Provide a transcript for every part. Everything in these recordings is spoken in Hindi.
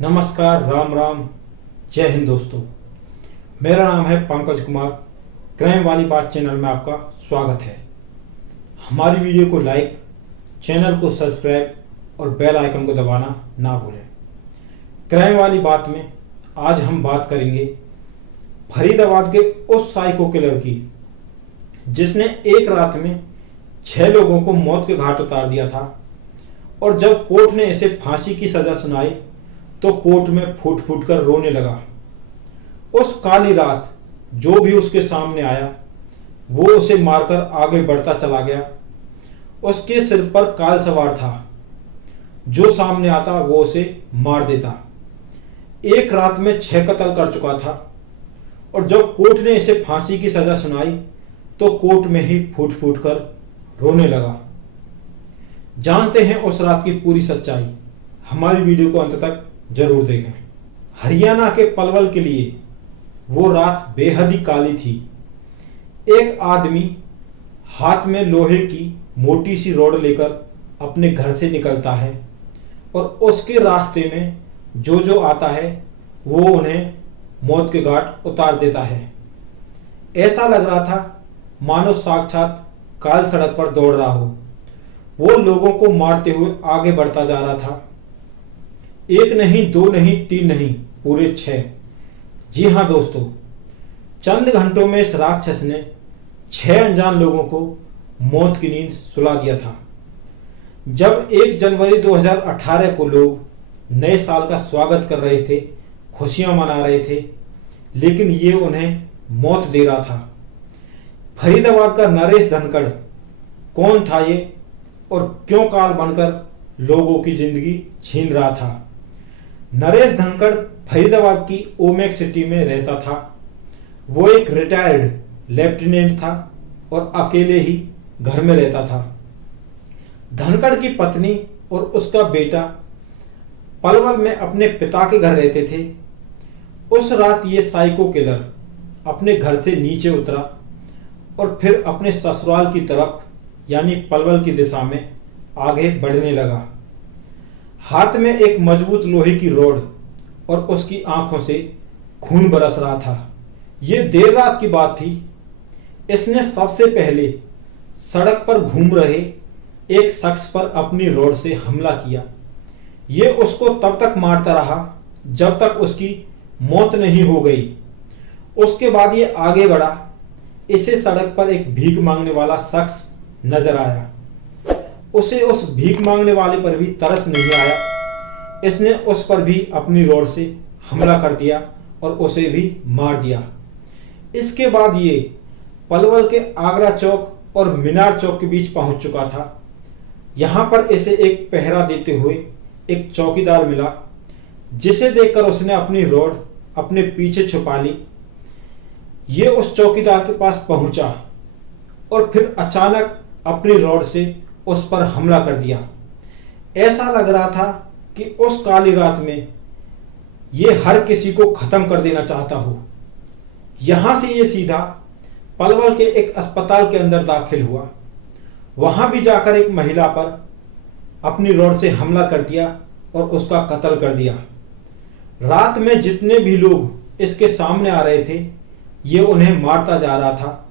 नमस्कार, राम राम, जय हिंद दोस्तों। मेरा नाम है पंकज कुमार। क्राइम वाली बात चैनल में आपका स्वागत है। हमारी वीडियो को लाइक, चैनल को सब्सक्राइब और बेल आइकन को दबाना ना भूलें। क्राइम वाली बात में आज हम बात करेंगे फरीदाबाद के उस साइको किलर की जिसने एक रात में 6 लोगों को मौत के घाट उतार दिया था। और जब कोर्ट ने इसे फांसी की सजा सुनाई तो कोर्ट में फूट फूट कर रोने लगा। उस काली रात जो भी उसके सामने आया वो उसे मारकर आगे बढ़ता चला गया। उसके सिर पर काल सवार था, जो सामने आता वो उसे मार देता। एक रात में 6 कत्ल कर चुका था। और जब कोर्ट ने इसे फांसी की सजा सुनाई तो कोर्ट में ही फूट फूट कर रोने लगा। जानते हैं उस रात की पूरी सच्चाई। हमारी वीडियो को अंत तक जरूर देखें। हरियाणा के पलवल के लिए वो रात बेहद ही काली थी। एक आदमी हाथ में लोहे की मोटी सी रॉड लेकर अपने घर से निकलता है और उसके रास्ते में जो जो आता है वो उन्हें मौत के घाट उतार देता है। ऐसा लग रहा था मानो साक्षात काल सड़क पर दौड़ रहा हो। वो लोगों को मारते हुए आगे बढ़ता जा रहा था। एक नहीं, 2 नहीं, 3 नहीं, पूरे 6। जी हां दोस्तों, चंद घंटों में इस राक्षस ने 6 अनजान लोगों को मौत की नींद सुला दिया था। जब 1 जनवरी 2018 को लोग नए साल का स्वागत कर रहे थे, खुशियां मना रहे थे, लेकिन ये उन्हें मौत दे रहा था। फरीदाबाद का नरेश धनखड़ कौन था ये और क्यों काल बनकर लोगों की जिंदगी छीन रहा था? नरेश धनखड़ फरीदाबाद की ओमेक सिटी में रहता था। वो एक रिटायर्ड लेफ्टिनेंट था और अकेले ही घर में रहता था। धनखड़ की पत्नी और उसका बेटा पलवल में अपने पिता के घर रहते थे। उस रात ये साइको किलर अपने घर से नीचे उतरा और फिर अपने ससुराल की तरफ यानी पलवल की दिशा में आगे बढ़ने लगा। हाथ में एक मजबूत लोहे की रॉड और उसकी आंखों से खून बरस रहा था। यह देर रात की बात थी। इसने सबसे पहले सड़क पर घूम रहे एक शख्स पर अपनी रॉड से हमला किया। यह उसको तब तक मारता रहा जब तक उसकी मौत नहीं हो गई। उसके बाद यह आगे बढ़ा। इसे सड़क पर एक भीख मांगने वाला शख्स नजर आया। उसे उस भीख मांगने वाले पर भी तरस नहीं आया। इसने उस पर भी अपनी रॉड से हमला कर दिया और उसे भी मार दिया। इसके बाद ये पलवल के आगरा चौक और मीनार चौक के बीच पहुंच चुका था। यहां पर इसे एक पहरा देते हुए एक चौकीदार मिला, जिसे देखकर उसने अपनी रॉड अपने पीछे छुपा ली। ये उस चौकीदार के पास पहुंचा और फिर अचानक अपनी रॉड से उस पर हमला कर दिया। ऐसा लग रहा था कि उस काली रात में ये हर किसी को खत्म कर देना चाहता हो। यहां से ये सीधा पलवल के एक अस्पताल के अंदर दाखिल हुआ। वहां भी जाकर एक महिला पर अपनी रॉड से हमला कर दिया और उसका कत्ल कर दिया। रात में जितने भी लोग इसके सामने आ रहे थे ये उन्हें मारता जा रहा था।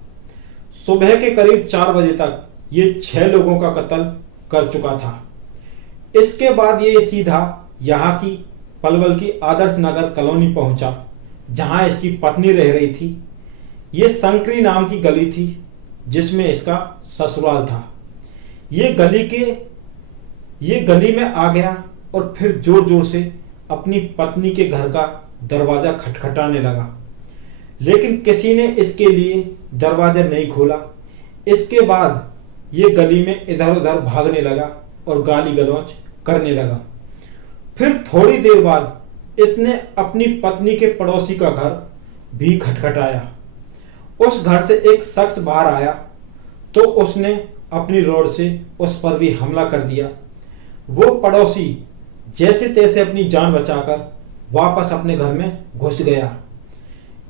सुबह के करीब 4 बजे तक ये 6 लोगों का कत्ल कर चुका था। इसके बाद ये सीधा यहाँ की पलवल की आदर्श नगर कॉलोनी पहुंचा, जहां इसकी पत्नी रह रही थी। ये संकरी नाम की गली थी जिसमें इसका ससुराल था। ये गली में आ गया और फिर जोर जोर से अपनी पत्नी के घर का दरवाजा खटखटाने लगा, लेकिन किसी ने इसके लिए दरवाजा नहीं खोला। इसके बाद ये गली में इधर उधर भागने लगा और गाली गलौज करने लगा। फिर थोड़ी देर बाद इसने अपनी पत्नी के पड़ोसी का घर भी खटखटाया। उस घर से एक शख्स बाहर आया तो उसने अपनी रॉड से उस पर भी हमला कर दिया। वो पड़ोसी जैसे तैसे अपनी जान बचाकर वापस अपने घर में घुस गया।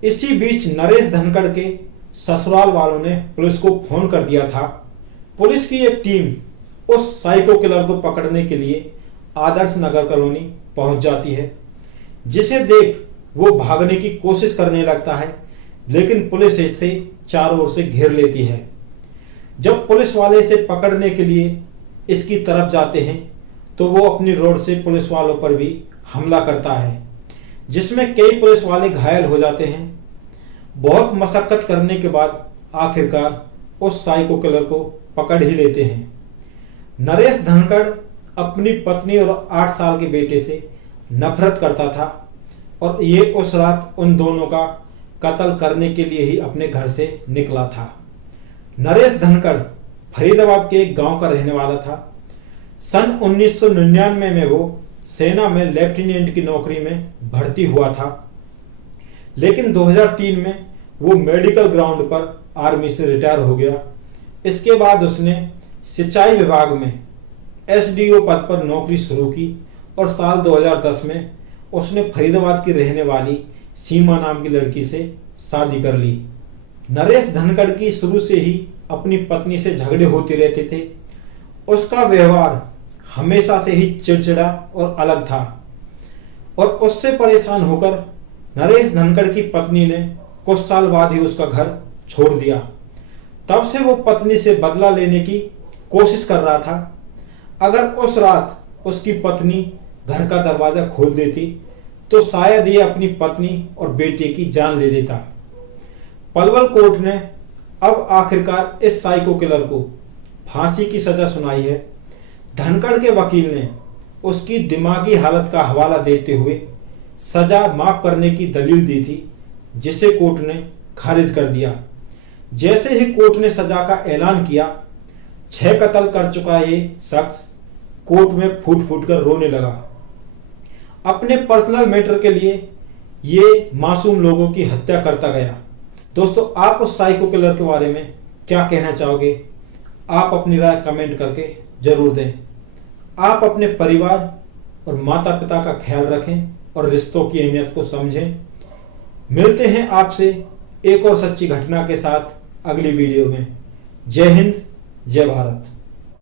इसी बीच नरेश धनखड़ के ससुराल वालों ने पुलिस को फोन कर दिया था। पुलिस की एक टीम उस साइको किलर को पकड़ने के लिए आदर्श नगर कॉलोनी पहुंच जाती है। जिसे देख वो भागने की कोशिश करने लगता है, लेकिन पुलिस इसे चारों ओर से घेर लेती है। जब पुलिस वाले इसे पकड़ने के लिए इसकी तरफ जाते हैं तो वो अपनी रोड से पुलिस वालों पर भी हमला करता है, जिसमें कई पुलिस वाले घायल हो जाते हैं। बहुत मशक्कत करने के बाद आखिरकार उस साइको किलर को पकड़ ही लेते हैं। नरेश धनखड़ अपनी पत्नी और 8 साल के बेटे से नफरत करता था और ये उस रात उन दोनों का कत्ल करने के लिए ही अपने घर से निकला था। नरेश धनखड़ फरीदाबाद के एक गांव का रहने वाला था। सन 1999 में वो सेना में लेफ्टिनेंट की नौकरी में भर्ती हुआ था, लेकिन 2003 में वो मेडिकल ग्राउंड पर आर्मी से रिटायर हो गया। इसके बाद उसने सिंचाई विभाग में एसडीओ पद पर नौकरी शुरू की और साल 2010 में उसने फरीदाबाद की रहने वाली सीमा नाम की लड़की से शादी कर ली। नरेश धनखड़ की शुरू से ही अपनी पत्नी से झगड़े होते रहते थे। उसका व्यवहार हमेशा से ही चिड़चिड़ा और अलग था और उससे परेशान होकर नरेश धनखड़ की पत्नी ने कुछ साल बाद ही उसका घर छोड़ दिया। तब से वो पत्नी से बदला लेने की कोशिश कर रहा था। अगर उस रात उसकी पत्नी घर का दरवाजा खोल देती तो शायद ये अपनी पत्नी और बेटे की जान ले लेता। पलवल कोर्ट ने अब आखिरकार इस साइको किलर को फांसी की सजा सुनाई है। धनखड़ के वकील ने उसकी दिमागी हालत का हवाला देते हुए सजा माफ करने की दलील दी थी, जिसे कोर्ट ने खारिज कर दिया। जैसे ही कोर्ट ने सजा का ऐलान किया, 6 कत्ल कर चुका ये शख्स कोर्ट में फूट फूट कर रोने लगा। अपने पर्सनल मैटर के लिए ये मासूम लोगों की हत्या करता गया। दोस्तों, आप उस साइको किलर के बारे में क्या कहना चाहोगे? आप अपनी राय कमेंट करके जरूर दें। आप अपने परिवार और माता पिता का ख्याल रखें और रिश्तों की अहमियत को समझें। मिलते हैं आपसे एक और सच्ची घटना के साथ अगली वीडियो में। जय हिंद, जय भारत।